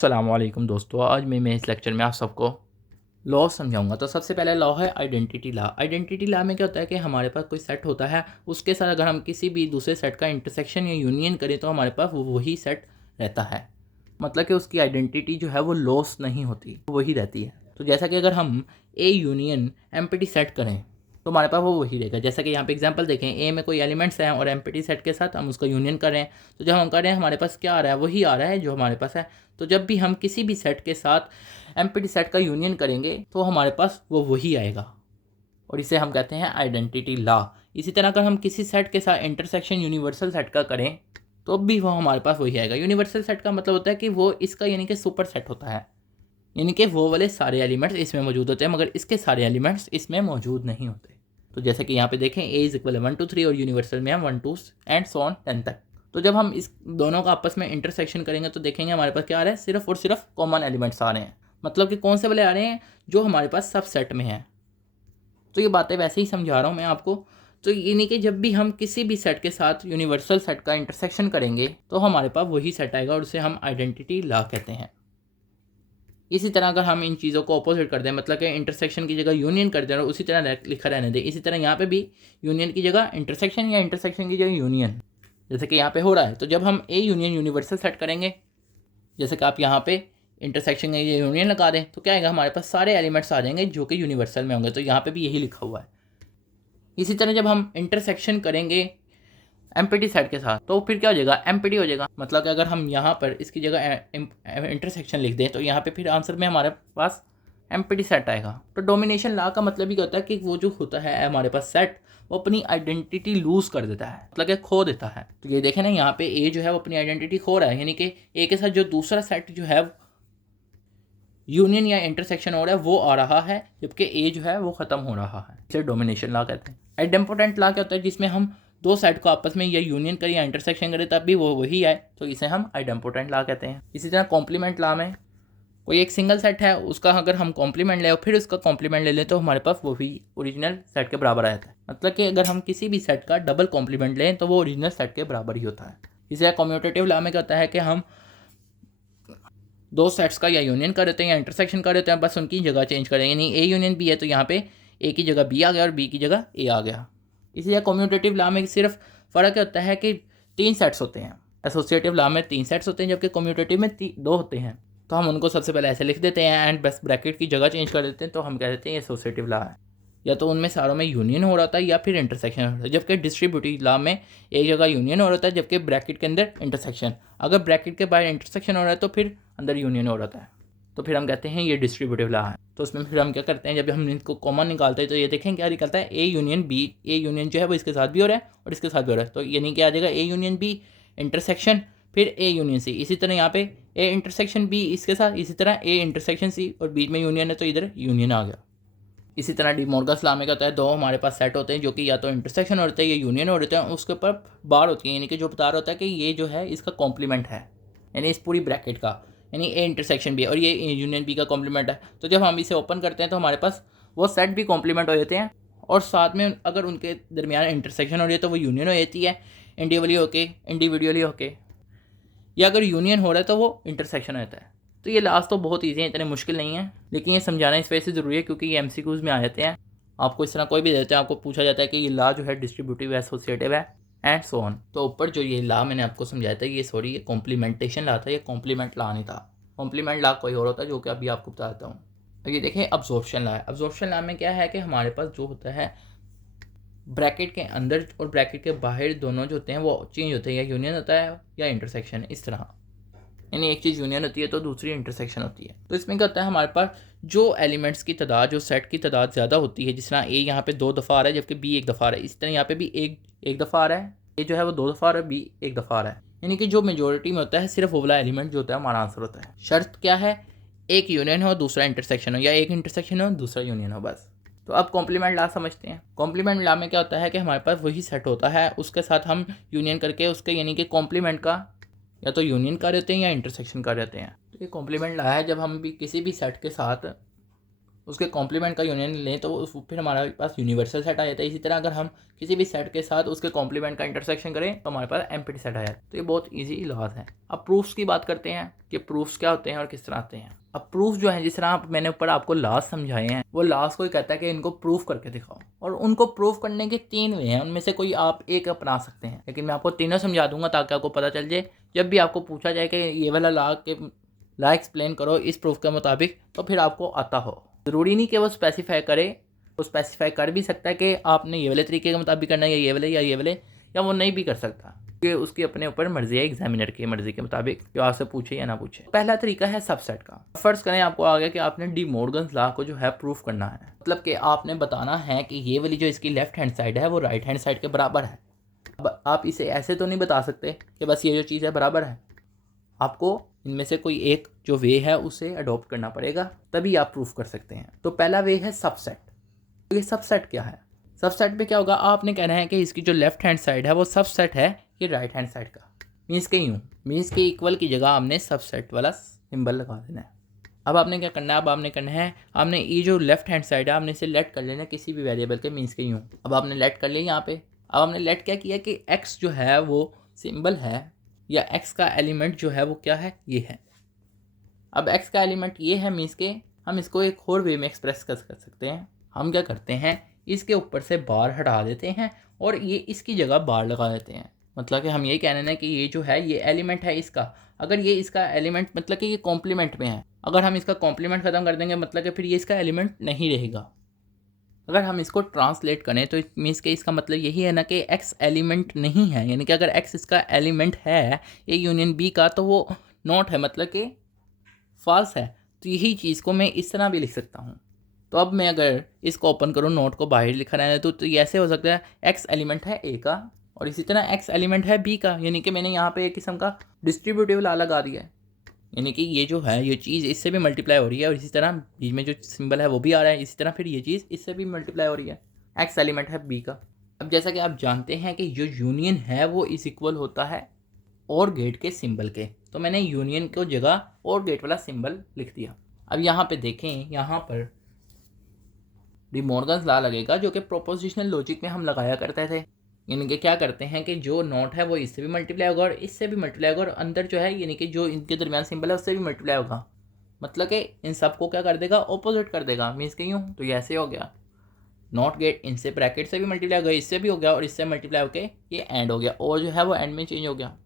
अस्सलामुअलैकुम दोस्तों, आज मैं इस लेक्चर में आप सबको लॉ समझाऊंगा। तो सबसे पहला लॉ है आइडेंटिटी लॉ। आइडेंटिटी लॉ में क्या होता है कि हमारे पास कोई सेट होता है, उसके साथ अगर हम किसी भी दूसरे सेट का इंटरसेक्शन या यूनियन करें तो हमारे पास वही सेट रहता है। मतलब कि उसकी आइडेंटिटी जो है वो लॉस नहीं होती, वही रहती है। तो जैसा कि अगर हम ए यूनियन एम्प्टी सेट करें तो हमारे पास वो वही रहेगा। जैसा कि यहाँ पे एग्जांपल देखें, ए में कोई एलिमेंट्स हैं और एम्प्टी सेट के साथ हम उसका यूनियन कर रहे हैं, तो जब हम कर रहे हैं हमारे पास क्या आ रहा है, वही आ रहा है जो हमारे पास है। तो जब भी हम किसी भी सेट के साथ एम्प्टी सेट का यूनियन करेंगे तो हमारे पास वो वही आएगा, और इसे हम कहते हैं आइडेंटिटी लॉ। इसी तरह अगर हम किसी सेट के साथ इंटरसेक्शन यूनिवर्सल सेट का करें तो भी वो हमारे पास वही आएगा। यूनिवर्सल सेट का मतलब होता है कि वो इसका यानी कि सुपर सेट होता है, यानी कि वो वाले सारे एलिमेंट्स इसमें मौजूद होते हैं मगर इसके सारे एलिमेंट्स इसमें मौजूद नहीं होते। तो जैसे कि यहाँ पे देखें, ए इज इक्वल 1 2 3 और यूनिवर्सल में हम 1 2 एंड सो ऑन 10 तक। तो जब हम इस दोनों का आपस में इंटरसेक्शन करेंगे तो देखेंगे हमारे पास क्या आ रहा है, सिर्फ और सिर्फ कॉमन एलिमेंट्स आ रहे हैं। मतलब कि कौन से वाले आ रहे हैं, जो हमारे पास सब सेट में है। तो ये बातें वैसे ही समझा रहा हूँ मैं आपको। तो यानी कि जब भी हम किसी भी सेट के साथ यूनिवर्सल सेट का इंटरसेक्शन करेंगे तो हमारे पास वही सेट आएगा और उसे हम आइडेंटिटी लॉ कहते हैं। इसी तरह अगर हम इन चीज़ों को अपोजिट कर दें, मतलब कि इंटरसेक्शन की जगह यूनियन कर दें और उसी तरह लिखा रहने दें, इसी तरह यहाँ पे भी यूनियन की जगह इंटरसेक्शन या इंटरसेक्शन की जगह यूनियन, जैसे कि यहाँ पे हो रहा है। तो जब हम ए यूनियन यूनिवर्सल सेट करेंगे, जैसे कि आप यहाँ पे इंटरसेक्शन या यूनियन लगा दें, तो क्या आएगा, हमारे पास सारे एलिमेंट्स आ जाएंगे जो कि यूनिवर्सल में होंगे। तो यहाँ पे भी यही लिखा हुआ है। इसी तरह जब हम इंटरसेक्शन करेंगे एम्प्टी सेट के साथ तो फिर क्या हो जाएगा, एम्प्टी हो जाएगा। मतलब कि अगर हम यहाँ पर इसकी जगह इंटरसेक्शन लिख दें तो यहाँ पे फिर आंसर में हमारे पास एम्प्टी सेट आएगा। तो डोमिनेशन लॉ का मतलब ही क्या होता है कि वो जो होता है हमारे पास सेट, वो अपनी आइडेंटिटी लूज कर देता है, मतलब कि खो देता है। तो ये देखें ना, यहाँ पे ए जो है वो अपनी आइडेंटिटी खो रहा है, यानी कि ए के साथ जो दूसरा सेट जो है यूनियन या इंटरसेक्शन हो रहा है वो आ रहा है, जबकि ए जो है वो खत्म हो रहा है। इसे डोमिनेशन लॉ कहते हैं। आइडेम्पोटेंट लॉ क्या होता है, जिसमें हम दो सेट को आपस में या यूनियन करें या इंटरसेक्शन करें तब भी वो वही आए, तो इसे हम आइडेम्पोटेंट लॉ कहते हैं। इसी तरह कॉम्प्लीमेंट लॉ में कोई एक सिंगल सेट है, उसका अगर हम कॉम्प्लीमेंट ले और फिर उसका कॉम्प्लीमेंट ले लें तो हमारे पास वो भी ओरिजिनल सेट के बराबर आ जाता है। मतलब कि अगर हम किसी भी सेट का डबल कॉम्प्लीमेंट लें तो वो ओरिजिनल सेट के बराबर ही होता है। इसे कम्यूटेटिव लॉ में क्या होता है कि हम दो सेट्स का या यूनियन कर देते हैं या इंटरसेक्शन कर देते हैं, बस उनकी जगह चेंज करें। यानी ए यूनियन बी है तो यहाँ पे ए की जगह बी आ गया और बी की जगह ए आ गया। इसलिए कम्यूटेटिव लॉ में सिर्फ फ़र्क क्या होता है कि 3 सेट्स होते हैं। एसोसिएटिव लॉ में 3 सेट्स होते हैं जबकि कम्यूटेटिव में 2 होते हैं। तो हम उनको सबसे पहले ऐसे लिख देते हैं एंड बस ब्रैकेट की जगह चेंज कर देते हैं, तो हम कह देते हैं ये एसोसिएटिव लॉ है। या तो उनमें सारों में यूनियन हो रहा था या फिर इंटरसेक्शन हो रहा था। जबकि डिस्ट्रीब्यूटिव लॉ में एक जगह यूनियन हो रहा था जबकि ब्रैकेट के अंदर इंटरसेक्शन। अगर ब्रैकेट के बाहर इंटरसेक्शन हो रहा है तो फिर अंदर यूनियन हो रहा है, तो फिर हम कहते हैं ये डिस्ट्रीब्यूटिव लॉ है। तो उसमें फिर हम क्या करते हैं, जब हम इनको कॉमन निकालते हैं तो ये देखें क्या निकलता है, A union B. A union जो है वो इसके साथ भी हो रहा है और इसके साथ भी हो रहा है, तो यानी क्या आ जाएगा, ए यूनियन बी इंटरसेक्शन फिर ए यूनियन सी। इसी तरह यहाँ पे ए इंटरसेक्शन बी इसके साथ, इसी तरह ए इंटरसेक्शन सी और बीच में यूनियन है तो इधर यूनियन आ गया। इसी तरह डी मोर्गन्स लॉ में कहता है, दो हमारे पास सेट होते हैं जो कि या तो इंटरसेक्शन होते हैं या यूनियन होते हैं, उसके ऊपर बार होती है, यानी कि जो बता रहा होता है कि ये जो है इसका कॉम्प्लीमेंट है, यानी इस पूरी ब्रैकेट का, यानी ए इंटरसेक्शन भी है और ये यूनियन बी का कॉम्प्लीमेंट है। तो जब हम इसे ओपन करते हैं तो हमारे पास वो सेट भी कॉम्प्लीमेंट हो जाते हैं और साथ में अगर उनके दरमियान इंटरसेक्शन हो रही है तो वो यूनियन हो जाती है इंडिविजुअली होके, या अगर यूनियन हो रहा है तो वो इंटरसेक्शन हो जाता है। तो ये लास्ट तो बहुत ईजी है, इतने मुश्किल नहीं है, लेकिन ये समझाना इस वजह से ज़रूरी है क्योंकि ये एमसीक्यूज़ में आ जाते हैं। आपको इस तरह कोई भी देते हैं, आपको पूछा जाता है कि ये लॉ जो है डिस्ट्रीब्यूटिव है, एसोसिएटिव है एंड सो ऑन। तो ऊपर जो ये लॉ मैंने आपको समझाया था, ये कॉम्प्लीमेंटेशन लॉ था, ये कॉम्प्लीमेंट लॉ नहीं था। कॉम्प्लीमेंट लॉ कोई और होता है जो कि अभी आपको बताता हूँ। तो ये देखिए अब्जॉर्प्शन लॉ है। अब्जॉर्प्शन लॉ में क्या है कि हमारे पास जो होता है ब्रैकेट के अंदर और ब्रैकेट के बाहर दोनों जो होते हैं वो चेंज होते हैं, या यूनियन होता है या इंटरसेक्शन, इस तरह। यानी एक चीज़ यूनियन होती है तो दूसरी इंटरसेक्शन होती है। तो इसमें क्या होता है, हमारे पास जो एलिमेंट्स की तादाद, जो सेट की तादाद ज़्यादा होती है, जिस तरह ए यहाँ पे 2 दफ़ा आ रहा है जबकि बी 1 दफ़ा आ रहा है, इस तरह यहाँ पे भी एक दफ़ा आ रहा है, ए जो है वो 2 दफ़ा आ रहा है, बी 1 दफ़ा आ रहा है। यानी कि जो मेजोरिटी में होता है सिर्फ वो वाला एलिमेंट जो होता है हमारा आंसर होता है। शर्त क्या है, एक यूनियन हो दूसरा इंटरसेक्शन हो, या एक इंटरसेक्शन हो दूसरा यूनियन हो, बस। तो अब कॉम्प्लीमेंट लॉ समझते हैं। कॉम्प्लीमेंट लॉ में क्या होता है कि हमारे पास वही सेट होता है, उसके साथ हम यूनियन करके उसके यानी कि कॉम्प्लीमेंट का या तो यूनियन कर देते हैं या इंटरसेक्शन कर देते हैं। तो ये कॉम्प्लीमेंट लॉ है, जब हम भी किसी भी सेट के साथ उसके कॉम्प्लीमेंट का यूनियन लें तो फिर हमारे पास यूनिवर्सल सेट आ जाता है। इसी तरह अगर हम किसी भी सेट के साथ उसके कॉम्प्लीमेंट का इंटरसेक्शन करें तो हमारे पास एम्प्टी सेट आ जाता है। तो ये बहुत ईजी लॉज है। अब प्रूफ्स की बात करते हैं कि प्रूफ्स क्या होते हैं और किस तरह आते हैं। अब प्रूफ जो है, जिस तरह मैंने ऊपर आपको लॉज समझाए हैं, वो लॉज को कहता है कि इनको प्रूफ करके दिखाओ, और उनको प्रूफ करने के 3 वे हैं, उनमें से कोई आप एक अपना सकते हैं, लेकिन मैं आपको तीनों समझा दूंगा ताकि आपको पता चल जाए। जब भी आपको पूछा जाए कि ये वाला लॉ एक्सप्लेन करो इस प्रूफ के मुताबिक, तो फिर आपको आता हो। ज़रूरी नहीं कि वो स्पेसिफाई करे, वो स्पेसिफाई कर भी सकता है कि आपने ये वाले तरीके के मुताबिक करना है, या ये वाले, या वो नहीं भी कर सकता, कि उसकी अपने ऊपर मर्जी है, एग्जामिनर की मर्जी के मुताबिक जो आपसे पूछे या ना पूछे। पहला तरीका है सबसेट का। फर्ज करें आपको आ गया कि आपने डी मॉर्गन्स लॉ को जो है प्रूफ करना है, मतलब कि आपने बताना है कि ये वाली जो इसकी लेफ्ट हैंड साइड है वो राइट हैंड साइड के बराबर है। अब आप इसे ऐसे तो नहीं बता सकते कि बस ये जो चीज़ है बराबर है, आपको इनमें से कोई एक जो वे है उसे अडॉप्ट करना पड़ेगा, तभी आप प्रूफ कर सकते हैं। तो पहला वे है सबसेट। तो ये सबसेट क्या है? सबसेट में क्या होगा, आपने कहना है कि इसकी जो लेफ्ट हैंड साइड है वो सबसेट है ये राइट हैंड साइड का। मीन्स के यूँ, मीन्स के इक्वल की जगह आपने सबसेट वाला सिंबल लगा देना है। अब आपने क्या करना है, अब आपने करना है, आपने ये जो लेफ्ट हैंड साइड है आपने इसे लेट कर लेना किसी भी वेरिएबल के, मीन्स के यूँ। अब आपने लेट कर लिया यहाँ पे। अब आपने लेट क्या किया कि एक्स जो है वो सिंबल है, या एक्स का एलिमेंट जो है वो क्या है, ये है। अब एक्स का एलिमेंट ये है, मीन्स के हम इसको एक और वे में एक्सप्रेस कर सकते हैं। हम क्या करते हैं, इसके ऊपर से बार हटा देते हैं और ये इसकी जगह बार लगा देते हैं। मतलब कि हम ये कह रहे हैं कि ये जो है ये एलिमेंट है इसका, अगर ये इसका एलिमेंट मतलब कि ये कॉम्प्लीमेंट में है, अगर हम इसका कॉम्प्लीमेंट ख़त्म कर देंगे मतलब कि फिर ये इसका एलिमेंट नहीं रहेगा। अगर हम इसको ट्रांसलेट करें तो मीन्स के इसका मतलब यही है ना कि एक्स एलिमेंट नहीं है, यानी कि अगर एक्स इसका एलिमेंट है ए यूनियन बी का तो वो नॉट है, मतलब कि फॉल्स है। तो यही चीज़ को मैं इस तरह भी लिख सकता हूँ। तो अब मैं अगर इसको ओपन करूँ, नोट को बाहर लिखा रहने तो ये ऐसे हो सकता है एक्स एलिमेंट है ए का और इसी तरह एक्स एलिमेंट है बी का, यानी कि मैंने यहाँ पे एक किस्म का डिस्ट्रीब्यूटिव लॉ लगा दिया है, यानी कि ये जो है ये चीज़ इससे भी मल्टीप्लाई हो रही है और इसी तरह बीच में जो सिंबल है वो भी आ रहा है, इसी तरह फिर ये चीज़ इससे भी मल्टीप्लाई हो रही है। एक्स एलिमेंट है बी का। अब जैसा कि आप जानते हैं कि जो यूनियन है वो इस इक्वल होता है और गेट के सिंबल के, तो मैंने यूनियन को जगह और गेट वाला सिंबल लिख दिया। अब यहाँ पे देखें, यहाँ पर डी मॉर्गन्स लॉ लगेगा जो कि प्रोपोजिशनल लॉजिक में हम लगाया करते थे, यानी कि क्या करते हैं कि जो नोट है वो इससे भी मल्टीप्लाई होगा और इससे भी मल्टीप्लाई होगा और अंदर जो है यानी कि जो इनके दरमियान सिंबल है उससे भी मल्टीप्लाई होगा, मतलब कि इन सबको क्या कर देगा, ऑपोजिट कर देगा। मीन्स कि यूँ, तो ये ऐसे हो गया, नॉट गेट इनसे ब्रैकेट से भी मल्टीप्लाई हो गया, इससे भी हो गया और इससे मल्टीप्लाई होकर ये एंड हो गया, और जो है वो एंड में चेंज हो गया।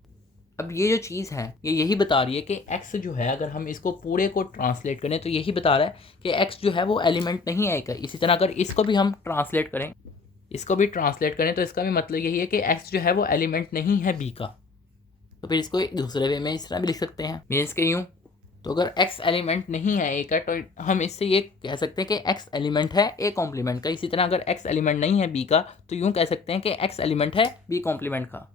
अब ये जो चीज़ है ये यही बता रही है कि x जो है अगर हम इसको पूरे को ट्रांसलेट करें तो यही बता रहा है कि x जो है वो एलिमेंट नहीं है का। इसी तरह अगर इसको भी हम ट्रांसलेट करें, तो इसका भी मतलब यही है कि x जो है वो एलिमेंट नहीं है b का। तो फिर इसको एक दूसरे वे में इस तरह भी लिख सकते हैं, मीन्स के यूँ। तो अगर x एलिमेंट नहीं है a का तो हम इससे ये कह सकते हैं कि x एलिमेंट है a कॉम्प्लीमेंट का। इसी तरह अगर x एलिमेंट नहीं है b का तो यूँ कह सकते हैं कि x एलिमेंट है b कॉम्प्लीमेंट का।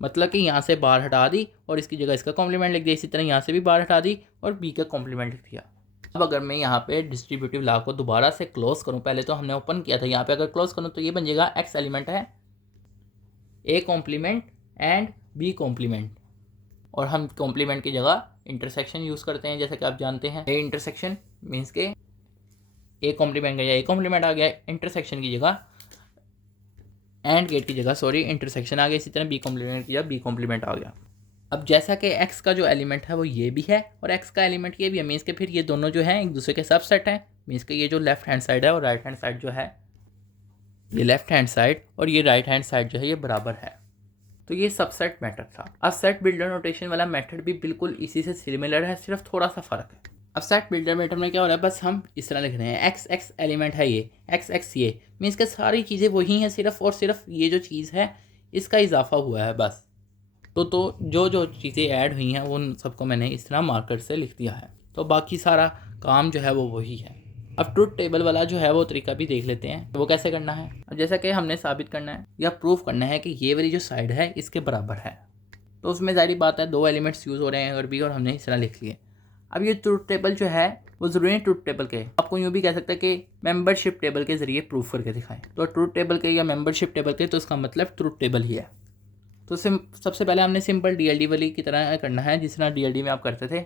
मतलब कि यहाँ से बार हटा दी और इसकी जगह इसका कॉम्प्लीमेंट लिख दिया, इसी तरह यहाँ से भी बार हटा दी और बी का कॉम्प्लीमेंट लिख दिया। अब अगर मैं यहाँ पे डिस्ट्रीब्यूटिव लॉ को दोबारा से क्लोज करूँ, पहले तो हमने ओपन किया था, यहाँ पे अगर क्लोज करूँ तो ये बन जाएगा एक्स एलिमेंट है A complement and B complement, और हम कॉम्प्लीमेंट की जगह इंटरसेक्शन यूज़ करते हैं, जैसे कि आप जानते हैं ए इंटरसेक्शन मीन्स के ए कॉम्प्लीमेंट का ए कॉम्प्लीमेंट आ गया, इंटरसेक्शन की जगह एंड गेट की जगह इंटरसेक्शन आ गया, इसी तरह बी कॉम्प्लीमेंट की जगह बी कॉम्प्लीमेंट आ गया। अब जैसा कि एक्स का जो एलिमेंट है वो ये भी है और एक्स का एलिमेंट ये भी है, मीन्स के फिर ये दोनों जो हैं एक दूसरे के सबसेट हैं। मीन्स के ये जो लेफ्ट हैंड साइड है और राइट हैंड साइड जो है, ये लेफ्ट हैंड साइड और ये राइट हैंड साइड जो है ये बराबर है। तो ये सबसेट मेथड था। अब सेट बिल्डर नोटेशन वाला मेथड भी बिल्कुल इसी से सिमिलर है, सिर्फ थोड़ा सा फ़र्क है। अब सेट बिल्डर मेथड में क्या हो रहा है, बस हम इस तरह लिख रहे हैं एक्स एक्स एलिमेंट है ये, एक्स एक्स ये, मीन्स के सारी चीज़ें वही हैं, सिर्फ और सिर्फ ये जो चीज़ है इसका इजाफा हुआ है बस। तो जो जो चीज़ें ऐड हुई हैं उन सबको मैंने इस तरह मार्कर से लिख दिया है, तो बाकी सारा काम जो है वो वही है। अब ट्रुथ टेबल वाला जो है वो तरीका भी देख लेते हैं, वो कैसे करना है। अब जैसा कि हमने साबित करना है या प्रूफ करना है कि ये वाली जो साइड है इसके बराबर है, तो उसमें ज़ाहिर बात है दो एलिमेंट्स यूज़ हो रहे हैं अगर भी, और हमने इस तरह लिख लिए। अब ये ट्रुथ टेबल जो है वो ज़रूरी है ट्रुथ टेबल के, आपको यूँ भी कह सकते हैं कि मेंबरशिप टेबल के ज़रिए प्रूफ करके दिखाएं। तो ट्रुथ टेबल के या मेंबरशिप टेबल के, तो इसका मतलब ट्रुथ टेबल ही है। तो सबसे पहले हमने सिंपल DLD वाली की तरह करना है, जिस तरह DLD में आप करते थे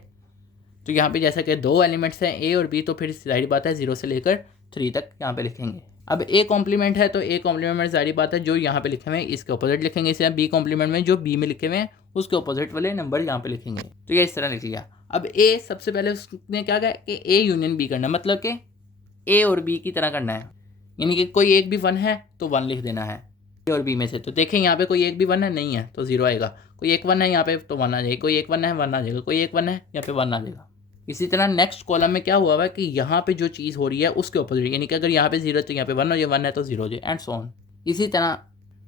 तो यहाँ पे जैसा कि 2 एलिमेंट्स हैं ए और बी, तो फिर जाहिर बात है 0 से लेकर 3 तक यहाँ पे लिखेंगे। अब ए कॉम्प्लीमेंट है तो ए कॉम्प्लीमेंट में जाहिर बात है जो यहाँ पे लिखे हुए हैं इसके अपोजिट लिखेंगे, इसे बी कॉम्प्लीमेंट में जो बी में लिखे हुए हैं उसके अपोजिट वाले नंबर यहाँ पे लिखेंगे। तो ये इस तरह लिख लिया। अब ए सबसे पहले उसने क्या कहा कि ए यूनियन बी करना, मतलब कि ए और बी की तरह करना है, यानी कि कोई एक भी 1 है तो 1 लिख देना है ए और बी में से। तो देखें यहाँ पे कोई एक भी 1 है नहीं है तो 0 आएगा, कोई एक 1 है यहाँ पे तो 1 आ जाएगा, कोई एक 1 है 1 आ जाएगा, कोई एक 1 है यहाँ पे 1 आ जाएगा। इसी तरह नेक्स्ट कॉलम में क्या हुआ है कि यहाँ पे जो चीज़ हो रही है उसके अपोजिट, यानी कि अगर यहाँ पे 0 है तो यहाँ पे 1 हो जाए, 1 है तो 0 हो जाए, एंड सो ऑन। इसी तरह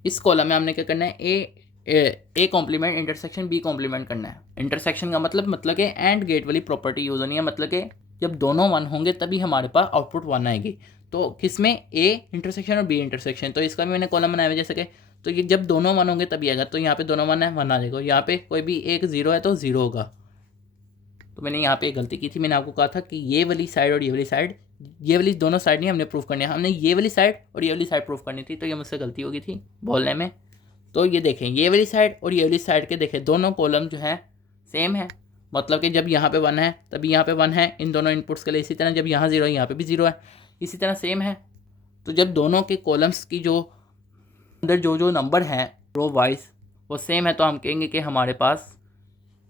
इस कॉलम में हमने क्या करना है, A complement intersection B complement करना है। इंटरसेक्शन का मतलब कि एंड गेट वाली प्रॉपर्टी यूज होनी है, मतलब कि जब दोनों 1 होंगे तभी हमारे पास आउटपुट 1 आएगी। तो किसमें, ए इंटरसेक्शन और बी इंटरसेक्शन। तो इसका भी मैंने कॉलम बनाया हुआ जैसे कि, तो ये जब दोनों 1 होंगे तभी आएगा, तो यहाँ पे दोनों 1 है 1 आ जाएगा, यहाँ पे कोई भी एक 0 है तो 0 होगा। तो मैंने यहाँ पे एक गलती की थी, मैंने आपको कहा था कि ये वाली साइड और ये वाली साइड, ये वाली दोनों साइड नहीं हमने प्रूफ करनी है, हमने ये वाली साइड और ये वाली साइड प्रूफ करनी थी, तो ये मुझसे गलती हो गई थी बोलने में। तो ये देखें ये वाली साइड और ये वाली साइड के देखें दोनों कॉलम जो है सेम है, मतलब कि जब यहाँ पे 1 है तभी यहाँ पे 1 है इन दोनों इनपुट्स के लिए। इसी तरह जब यहाँ 0 है यहाँ पे भी 0 है, इसी तरह सेम है। तो जब दोनों के कॉलम्स की जो अंदर जो नंबर हैं रो वाइज वो सेम है तो हम कहेंगे कि हमारे पास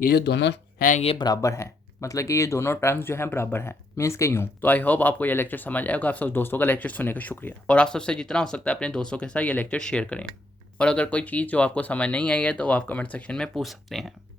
ये जो दोनों हैं ये बराबर हैं, मतलब कि ये दोनों टर्म्स जो हैं बराबर हैं, मीन्स के यूँ। तो आई होप आपको ये लेक्चर समझ आएगा। आप सब दोस्तों का लेक्चर सुनने का शुक्रिया, और आप सबसे जितना हो सकता है अपने दोस्तों के साथ ये लेक्चर शेयर करें। और अगर कोई चीज़ जो आपको समझ नहीं आई है तो वो आप कमेंट सेक्शन में पूछ सकते हैं।